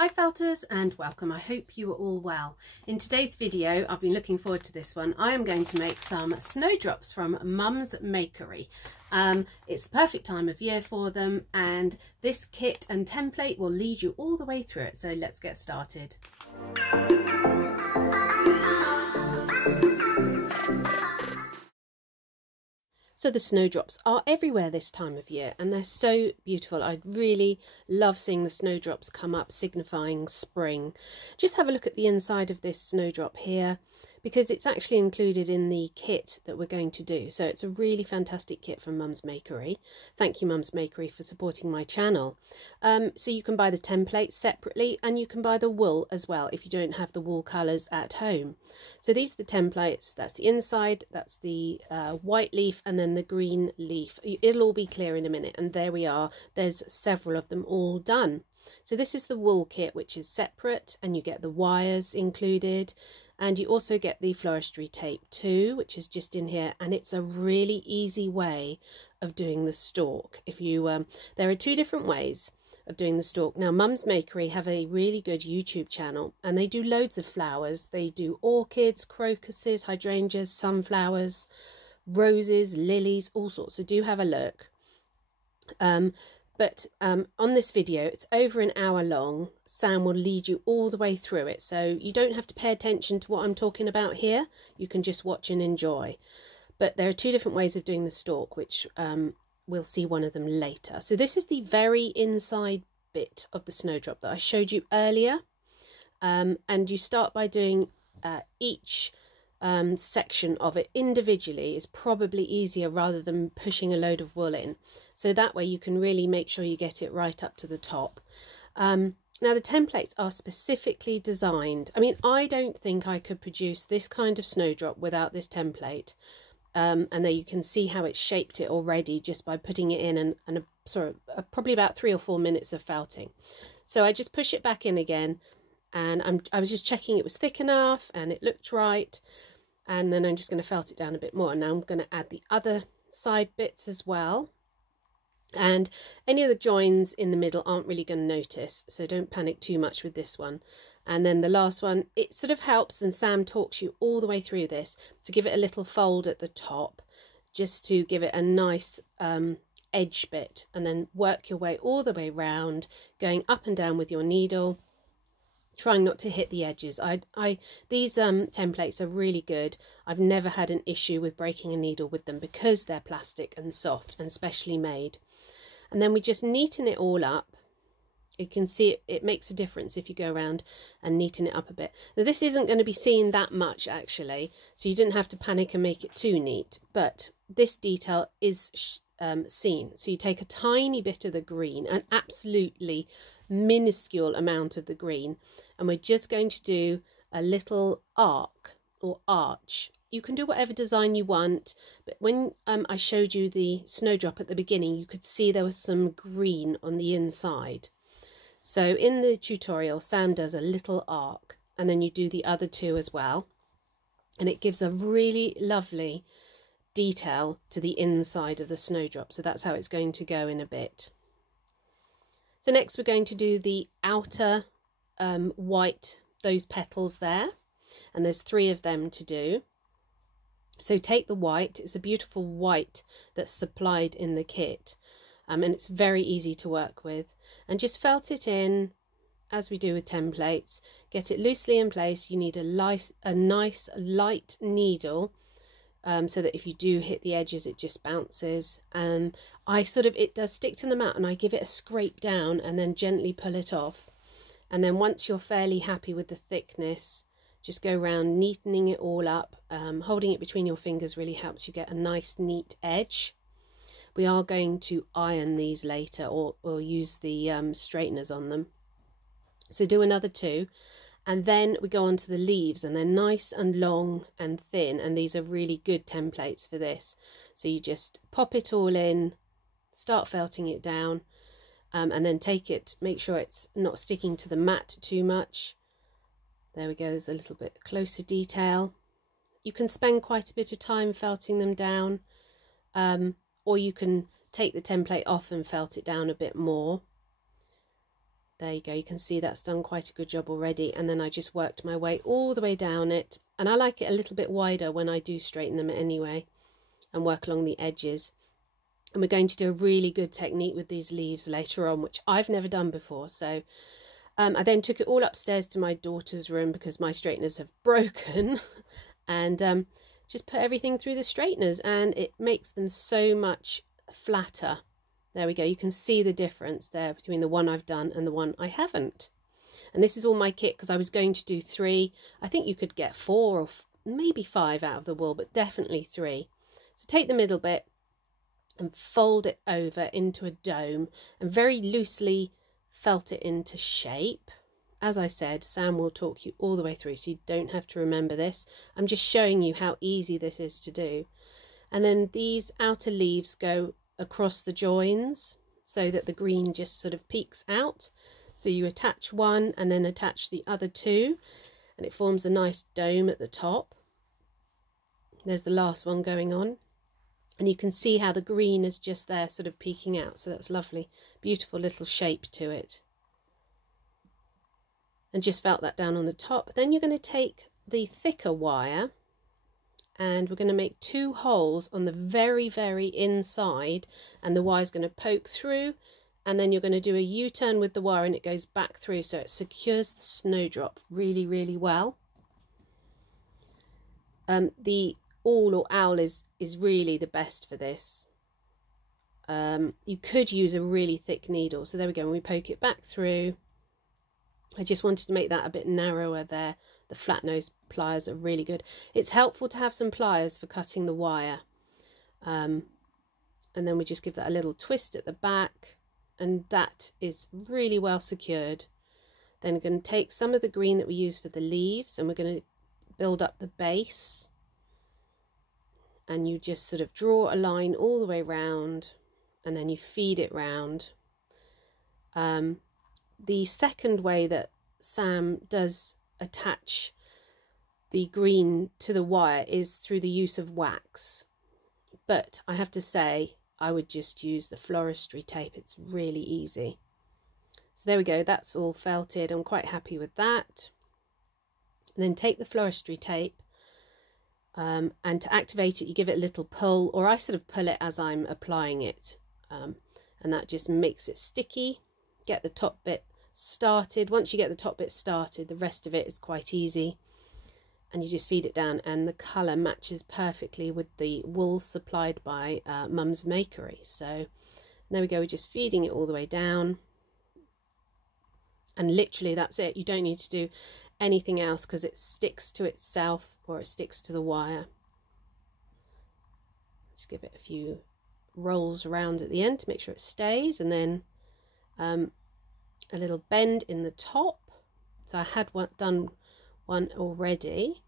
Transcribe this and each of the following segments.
Hi felters and welcome. I hope you are all well. In today's video, I've been looking forward to this one. I am going to make some snowdrops from Mum's Makery. It's the perfect time of year for them, and this kit and template will lead you all the way through it. So let's get started. So the snowdrops are everywhere this time of year and they're so beautiful. I really love seeing the snowdrops come up, signifying spring. Just have a look at the inside of this snowdrop here, because it's actually included in the kit that we're going to do. So it's a really fantastic kit from Mum's Makery. Thank you, Mum's Makery, for supporting my channel. So you can buy the templates separately and you can buy the wool as well if you don't have the wool colours at home. So these are the templates. That's the inside, that's the white leaf, and then the green leaf. It'll all be clear in a minute, and there we are. There's several of them all done. So this is the wool kit, which is separate, and you get the wires included, and you also get the Floristry Tape too, which is just in here, and it's a really easy way of doing the stalk. If you there are two different ways of doing the stalk. Now, Mum's Makery have a really good YouTube channel, and they do loads of flowers. They do orchids, crocuses, hydrangeas, sunflowers, roses, lilies, all sorts. So do have a look. But on this video, it's over an hour long. Sam will lead you all the way through it, so you don't have to pay attention to what I'm talking about here. You can just watch and enjoy. But there are two different ways of doing the stalk, which we'll see one of them later. So this is the very inside bit of the snowdrop that I showed you earlier. And you start by doing each section of it individually. Is probably easier rather than pushing a load of wool in, so that way you can really make sure you get it right up to the top. Now the templates are specifically designed. I mean, I don't think I could produce this kind of snowdrop without this template, and there you can see how it's shaped it already just by putting it in and probably about 3 or 4 minutes of felting. So I just push it back in again, and I was just checking it was thick enough and it looked right. And then I'm just going to felt it down a bit more. And now I'm going to add the other side bits as well. And any of the joins in the middle aren't really going to notice, so don't panic too much with this one. And then the last one, it sort of helps, and Sam talks you all the way through this, to give it a little fold at the top, just to give it a nice edge bit, and then work your way all the way round, going up and down with your needle, trying not to hit the edges. These templates are really good. I've never had an issue with breaking a needle with them because they're plastic and soft and specially made. And then we just neaten it all up. You can see it makes a difference if you go around and neaten it up a bit. Now, this isn't going to be seen that much actually, so you didn't have to panic and make it too neat, but this detail is seen. So you take a tiny bit of the green, an absolutely minuscule amount of the green, and we're just going to do a little arc or arch. You can do whatever design you want, but when I showed you the snowdrop at the beginning, you could see there was some green on the inside. So in the tutorial, Sam does a little arc, and then you do the other two as well, and it gives a really lovely detail to the inside of the snowdrop. So that's how it's going to go in a bit. So next we're going to do the outer white, those petals there, and there's 3 of them to do. So take the white, it's a beautiful white that's supplied in the kit, and it's very easy to work with, and just felt it in as we do with templates. Get it loosely in place. You need a nice light needle, so that if you do hit the edges it just bounces. And it does stick to the mat, and I give it a scrape down and then gently pull it off. And then once you're fairly happy with the thickness, just go around neatening it all up. Holding it between your fingers really helps you get a nice neat edge. We are going to iron these later, or use the straighteners on them. So do another 2. And then we go on to the leaves, and they're nice and long and thin, and these are really good templates for this. So you just pop it all in, start felting it down, and then take it, make sure it's not sticking to the mat too much. There we go, there's a little bit closer detail. You can spend quite a bit of time felting them down, or you can take the template off and felt it down a bit more. There you go, you can see that's done quite a good job already. And then I just worked my way all the way down it, and I like it a little bit wider when I do straighten them anyway, and work along the edges. And we're going to do a really good technique with these leaves later on, which I've never done before. So I then took it all upstairs to my daughter's room because my straighteners have broken, and just put everything through the straighteners, and it makes them so much flatter. There we go, you can see the difference there between the one I've done and the one I haven't. And this is all my kit because I was going to do 3. I think you could get 4 or maybe 5 out of the wool, but definitely 3. So take the middle bit and fold it over into a dome and very loosely felt it into shape. As I said, Sam will talk you all the way through, so you don't have to remember this. I'm just showing you how easy this is to do. And then these outer leaves go across the joins so that the green just sort of peeks out. So you attach one and then attach the other 2, and it forms a nice dome at the top. There's the last one going on, and you can see how the green is just there sort of peeking out. So that's lovely, beautiful little shape to it. And just felt that down on the top. Then you're going to take the thicker wire, and we're going to make 2 holes on the very, very inside, and the wire's going to poke through, and then you're going to do a U-turn with the wire and it goes back through, so it secures the snowdrop really, really well. The awl or owl is really the best for this. You could use a really thick needle. So there we go, and we poke it back through. I just wanted to make that a bit narrower there. The flat nose pliers are really good. It's helpful to have some pliers for cutting the wire. And then we just give that a little twist at the back, and that is really well secured. Then we're going to take some of the green that we use for the leaves, and we're going to build up the base. And you just sort of draw a line all the way round, and then you feed it round. The second way that Sam does attach the green to the wire is through the use of wax, but I have to say I would just use the Floristry tape. It's really easy. So there we go, that's all felted. I'm quite happy with that. And then take the Floristry tape, and to activate it you give it a little pull, or I sort of pull it as I'm applying it, and that just makes it sticky. Get the top bit started. Once you get the top bit started, the rest of it is quite easy, and you just feed it down, and the colour matches perfectly with the wool supplied by Mum's Makery. So there we go, we're just feeding it all the way down, and literally that's it. You don't need to do anything else because it sticks to itself, or it sticks to the wire. Just give it a few rolls around at the end to make sure it stays, and then a little bend in the top. So I had done one already.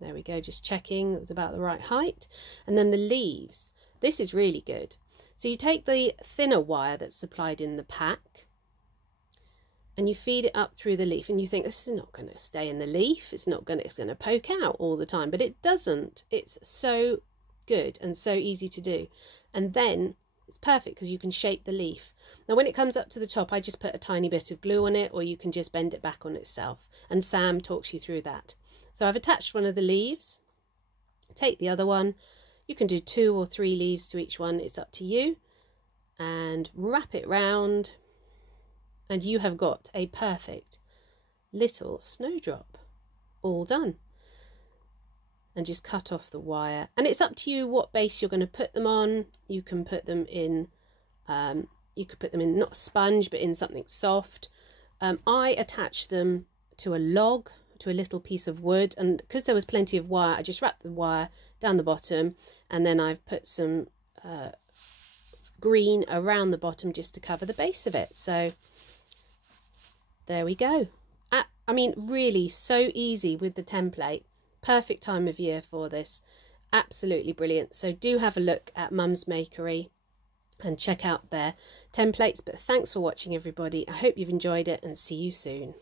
There we go, just checking it was about the right height. And then the leaves, this is really good. So you take the thinner wire that's supplied in the pack, and you feed it up through the leaf, and you think this is not going to stay in the leaf, it's going to poke out all the time, but it doesn't. It's so good and so easy to do. And then it's perfect because you can shape the leaf. Now when it comes up to the top, I just put a tiny bit of glue on it, or you can just bend it back on itself, and Sam talks you through that. So I've attached one of the leaves. Take the other one. You can do 2 or 3 leaves to each one, it's up to you, and wrap it round, and you have got a perfect little snowdrop all done. And just cut off the wire, and it's up to you what base you're going to put them on. You can put them in not a sponge, but in something soft. I attached them to a log, to a little piece of wood, and because there was plenty of wire, I just wrapped the wire down the bottom, and then I've put some green around the bottom just to cover the base of it. So there we go. I mean, really so easy with the template. Perfect time of year for this. Absolutely brilliant. So do have a look at Mum's Makery and check out their templates. But thanks for watching, everybody. I hope you've enjoyed it, and see you soon.